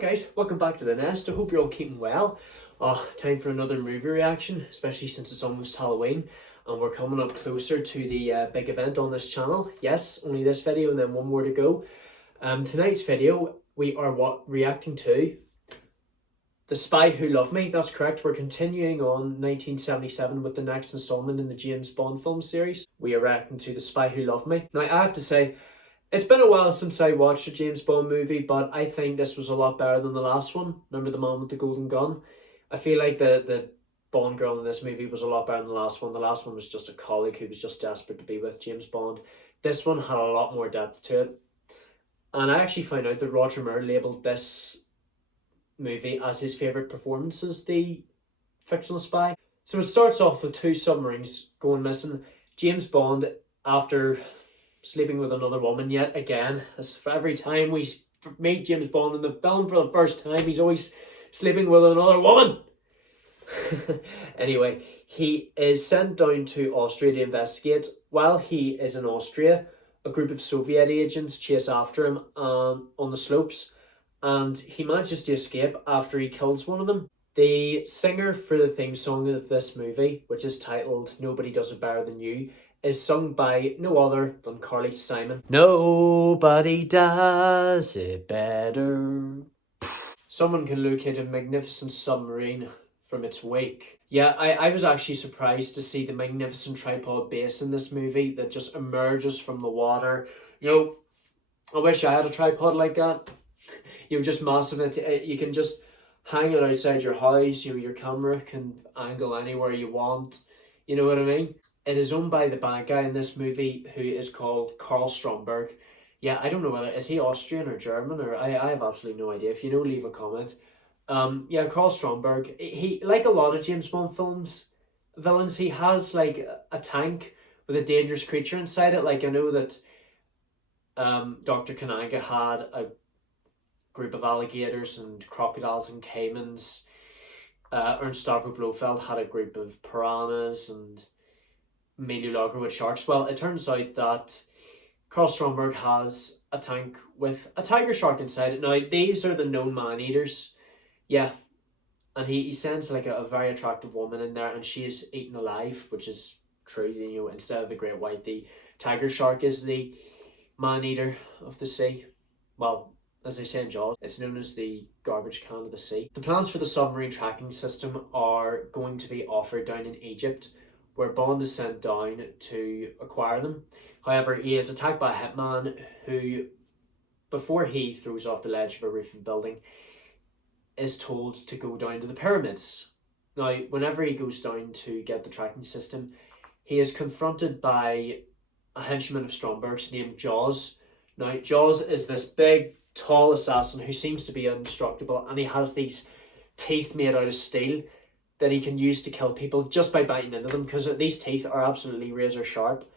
guys, welcome back to the nest. I hope you're all keeping well. Time for another movie reaction, especially since it's almost Halloween and we're coming up closer to the big event on this channel. Yes, only this video and then one more to go. Tonight's video we are reacting to The Spy Who Loved Me. That's correct. We're continuing on 1977 with the next installment in the James Bond film series. We are reacting to The Spy Who Loved Me. Now I have to say, it's been a while since I watched a James Bond movie, but I think this was a lot better than the last one. Remember The Man with the Golden Gun? I feel like the Bond girl in this movie was a lot better than the last one. The last one was just a colleague who was just desperate to be with James Bond. This one had a lot more depth to it. And I actually found out that Roger Moore labelled this movie as his favourite performance as the fictional spy. So it starts off with two submarines going missing. James Bond, after sleeping with another woman yet again, as for every time we meet James Bond in the film for the first time, he's always sleeping with another woman. Anyway, he is sent down to Austria to investigate. While he is in Austria, a group of Soviet agents chase after him on the slopes, and he manages to escape after he kills one of them. The singer for the theme song of this movie, which is titled Nobody Does It Better Than You, is sung by no other than Carly Simon. Nobody does it better. Someone can locate a magnificent submarine from its wake. Yeah, I was actually surprised to see the magnificent tripod base in this movie that just emerges from the water. You know, I wish I had a tripod like that. You're just massive. You can just hang it outside your house. You know, your camera can angle anywhere you want. You know what I mean? It is owned by the bad guy in this movie, who is called Karl Stromberg. Yeah, I don't know whether, is he Austrian or German, or I have absolutely no idea. If you know, leave a comment. Yeah, Karl Stromberg, he, like a lot of James Bond villains, he has like a tank with a dangerous creature inside it. Like I know that Dr. Kananga had a group of alligators and crocodiles and caimans. Ernst Stavro Blofeld had a group of piranhas, and Emilio Lager with sharks. Well, it turns out that Karl Stromberg has a tank with a tiger shark inside it. Now, these are the known man-eaters. Yeah. And he sends like a very attractive woman in there, and she is eaten alive, which is true. You know, instead of the great white, the tiger shark is the man-eater of the sea. Well, as they say in Jaws, it's known as the garbage can of the sea. The plans for the submarine tracking system are going to be offered down in Egypt, where Bond is sent down to acquire them. However, he is attacked by a hitman who, before he throws off the ledge of a roof of a building, is told to go down to the pyramids. Now, whenever he goes down to get the tracking system, he is confronted by a henchman of Stromberg's named Jaws. Now, Jaws is this big, tall assassin who seems to be indestructible, and he has these teeth made out of steel that he can use to kill people just by biting into them, because these teeth are absolutely razor sharp.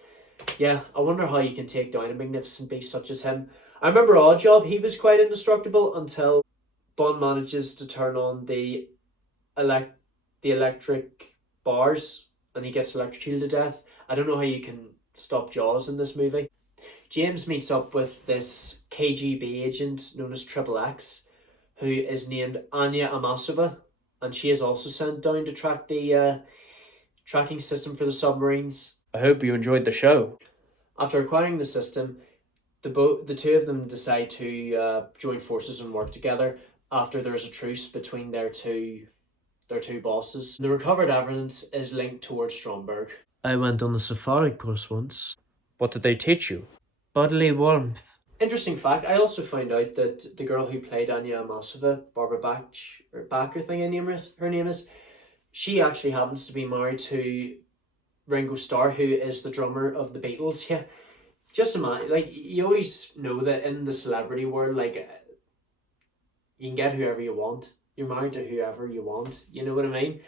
Yeah, I wonder how you can take down a magnificent beast such as him. I remember Oddjob, he was quite indestructible until Bond manages to turn on the electric bars and he gets electrocuted to death. I don't know how you can stop Jaws in this movie. James meets up with this KGB agent known as Triple X, who is named Anya Amasova, and she is also sent down to track the tracking system for the submarines. I hope you enjoyed the show. After acquiring the system, the two of them decide to join forces and work together after there is a truce between their two bosses. The recovered evidence is linked towards Stromberg. I went on a safari course once. What did they teach you? Bodily warmth. Interesting fact, I also found out that the girl who played Anya Amasova, Barbara Bach, I think her name is, she actually happens to be married to Ringo Starr, who is the drummer of the Beatles. Yeah, just imagine, like, you always know that in the celebrity world, like, you can get whoever you want. You're married to whoever you want. You know what I mean?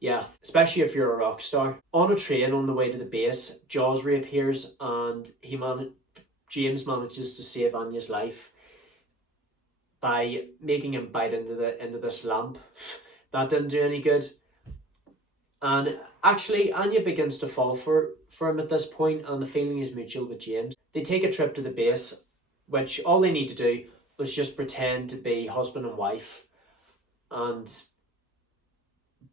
Yeah, especially if you're a rock star. On a train on the way to the base, Jaws reappears, and James manages to save Anya's life by making him bite into this lamp. That didn't do any good. And actually, Anya begins to fall for him at this point, and the feeling is mutual with James. They take a trip to the base, which all they need to do, was just pretend to be husband and wife, and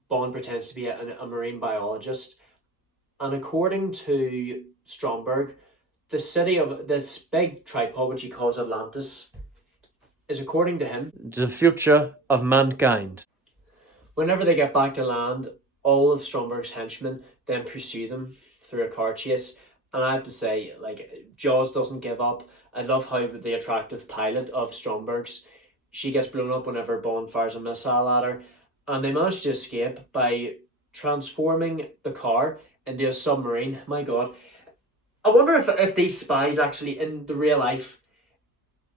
Bond pretends to be a marine biologist. And according to Stromberg, the city of this big tripod, which he calls Atlantis, is, according to him, the future of mankind. Whenever they get back to land, all of Stromberg's henchmen then pursue them through a car chase. And I have to say, like, Jaws doesn't give up. I love how the attractive pilot of Stromberg's, she gets blown up whenever Bond fires a missile at her. And they manage to escape by transforming the car into a submarine. My God. I wonder if these spies actually, in the real life,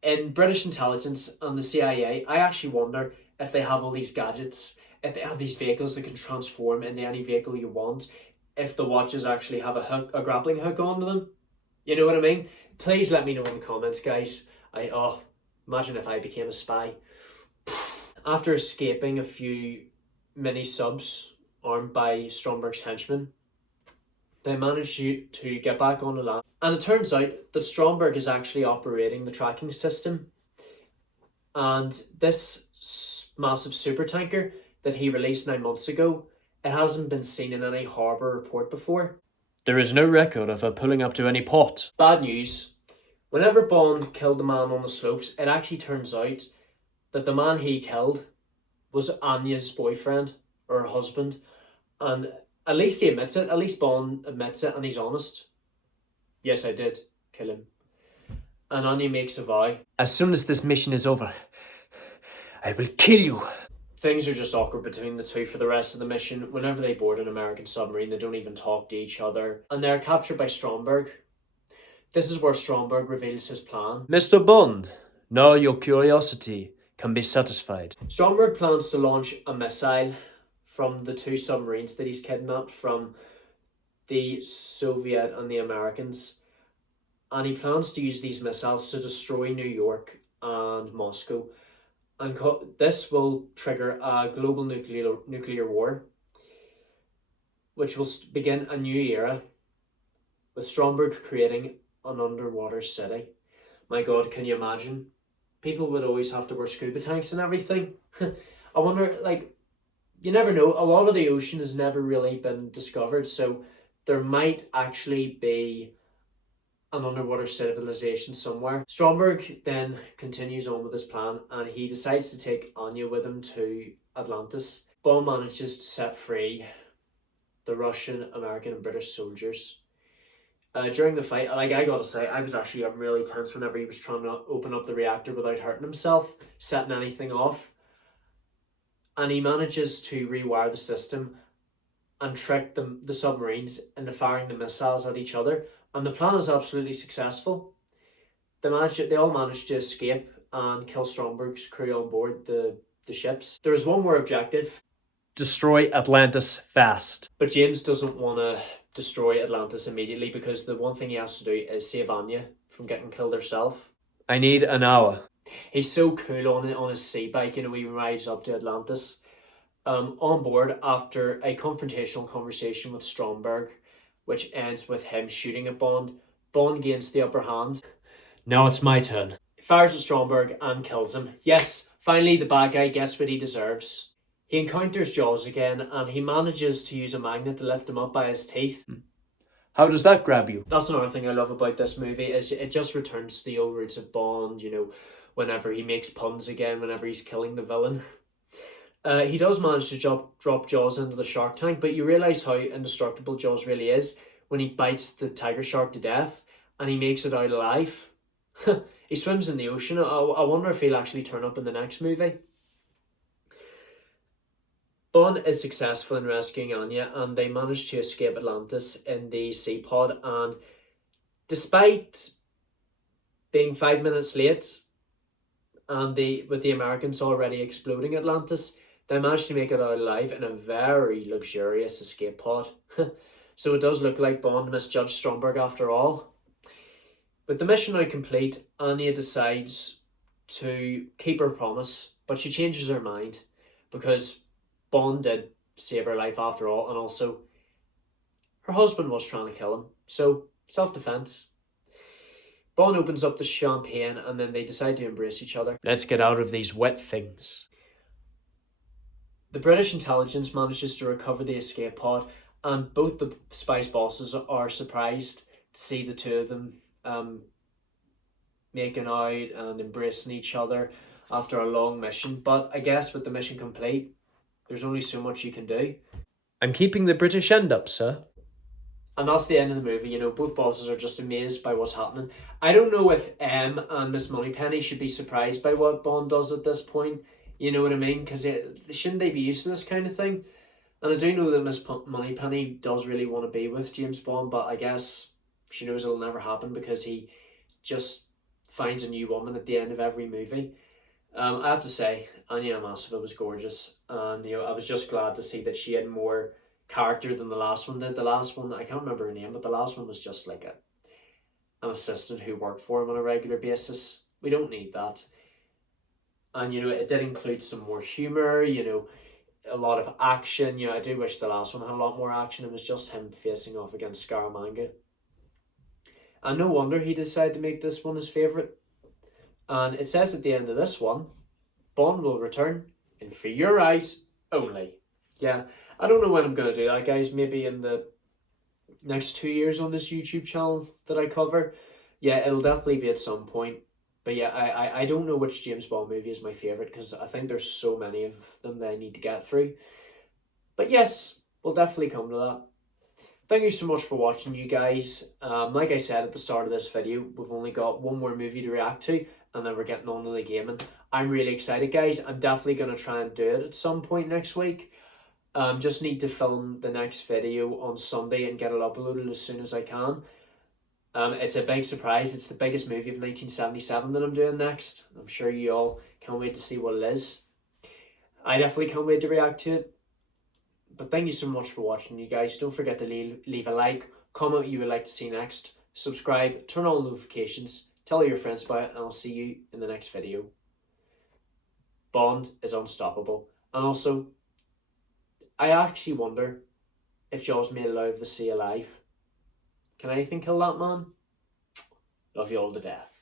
in British intelligence and the CIA, I actually wonder if they have all these gadgets, if they have these vehicles that can transform into any vehicle you want, if the watches actually have a grappling hook onto them. You know what I mean? Please let me know in the comments, guys. Imagine if I became a spy. After escaping a few mini subs armed by Stromberg's henchmen, they managed to get back on the land. And it turns out that Stromberg is actually operating the tracking system. And this massive supertanker that he released 9 months ago, it hasn't been seen in any harbour report before. There is no record of her pulling up to any port. Bad news. Whenever Bond killed the man on the slopes, it actually turns out that the man he killed was Anya's boyfriend or her husband. And at least he admits it. At least Bond admits it and he's honest. Yes, I did kill him. And Anya makes a vow. As soon as this mission is over, I will kill you. Things are just awkward between the two for the rest of the mission. Whenever they board an American submarine, they don't even talk to each other. And they're captured by Stromberg. This is where Stromberg reveals his plan. Mr. Bond, now your curiosity can be satisfied. Stromberg plans to launch a missile from the two submarines that he's kidnapped from the Soviet and the Americans. And he plans to use these missiles to destroy New York and Moscow. And this will trigger a global nuclear war, which will begin a new era, with Stromberg creating an underwater city. My God, can you imagine? People would always have to wear scuba tanks and everything. I wonder, like, you never know. A lot of the ocean has never really been discovered, so there might actually be an underwater civilization somewhere. Stromberg then continues on with his plan and he decides to take Anya with him to Atlantis. Bond manages to set free the Russian, American and British soldiers. During the fight, like, I gotta say, I was actually really tense whenever he was trying to open up the reactor without hurting himself, setting anything off. And he manages to rewire the system and trick the submarines into firing the missiles at each other. And the plan is absolutely successful. They all managed to escape and kill Stromberg's crew on board the ships. There is one more objective. Destroy Atlantis fast. But James doesn't want to destroy Atlantis immediately because the one thing he has to do is save Anya from getting killed herself. I need an hour. He's so cool on his sea bike, you know, he rides up to Atlantis. On board, after a confrontational conversation with Stromberg, which ends with him shooting at Bond, Bond gains the upper hand. Now it's my turn. He fires at Stromberg and kills him. Yes, finally the bad guy gets what he deserves. He encounters Jaws again and he manages to use a magnet to lift him up by his teeth. How does that grab you? That's another thing I love about this movie, is it just returns to the old roots of Bond, you know, whenever he makes puns again, whenever he's killing the villain. He does manage to drop Jaws into the shark tank, but you realise how indestructible Jaws really is when he bites the tiger shark to death and he makes it out alive. He swims in the ocean. I wonder if he'll actually turn up in the next movie. Bond is successful in rescuing Anya and they manage to escape Atlantis in the sea pod, and despite being 5 minutes late and with the Americans already exploding Atlantis, they managed to make it out alive in a very luxurious escape pod. So it does look like Bond misjudged Stromberg after all. With the mission now complete, Anya decides to keep her promise, but she changes her mind because Bond did save her life after all, and also her husband was trying to kill him. So, self-defense. Bond opens up the champagne and then they decide to embrace each other. Let's get out of these wet things. The British intelligence manages to recover the escape pod, and both the spice bosses are surprised to see the two of them making out and embracing each other after a long mission. But I guess with the mission complete, there's only so much you can do. I'm keeping the British end up, sir. And that's the end of the movie. You know, both bosses are just amazed by what's happening. I don't know if M and Miss Moneypenny should be surprised by what Bond does at this point. You know what I mean? Because shouldn't they be used to this kind of thing? And I do know that Miss Moneypenny does really want to be with James Bond, but I guess she knows it'll never happen because he just finds a new woman at the end of every movie. I have to say, Anya Amasova was gorgeous, and you know, I was just glad to see that she had more character than the last one did. The last one, I can't remember her name, but the last one was just like an assistant who worked for him on a regular basis. We don't need that. And you know, it did include some more humor, you know, a lot of action. You know, I do wish the last one had a lot more action. It was just him facing off against Scaramanga. And no wonder he decided to make this one his favourite. And it says at the end of this one, Bond will return in For Your Eyes Only. Yeah, I don't know when I'm going to do that, guys. Maybe in the next 2 years on this YouTube channel that I cover. Yeah, it'll definitely be at some point. But yeah, I don't know which James Bond movie is my favourite because I think there's so many of them that I need to get through. But yes, we'll definitely come to that. Thank you so much for watching, you guys. Like I said at the start of this video, we've only got one more movie to react to, and then we're getting on to the gaming. I'm really excited, guys. I'm definitely going to try and do it at some point next week. Just need to film the next video on Sunday and get it uploaded as soon as I can. It's a big surprise. It's the biggest movie of 1977 that I'm doing next. I'm sure you all can't wait to see what it is. I definitely can't wait to react to it. But thank you so much for watching, you guys. Don't forget to leave a like, comment what you would like to see next, subscribe, turn on notifications, tell all your friends about it, and I'll see you in the next video. Bond is unstoppable. And also, I actually wonder if Jaws made it out of the sea alive. Can anything kill that man? Love you all to death.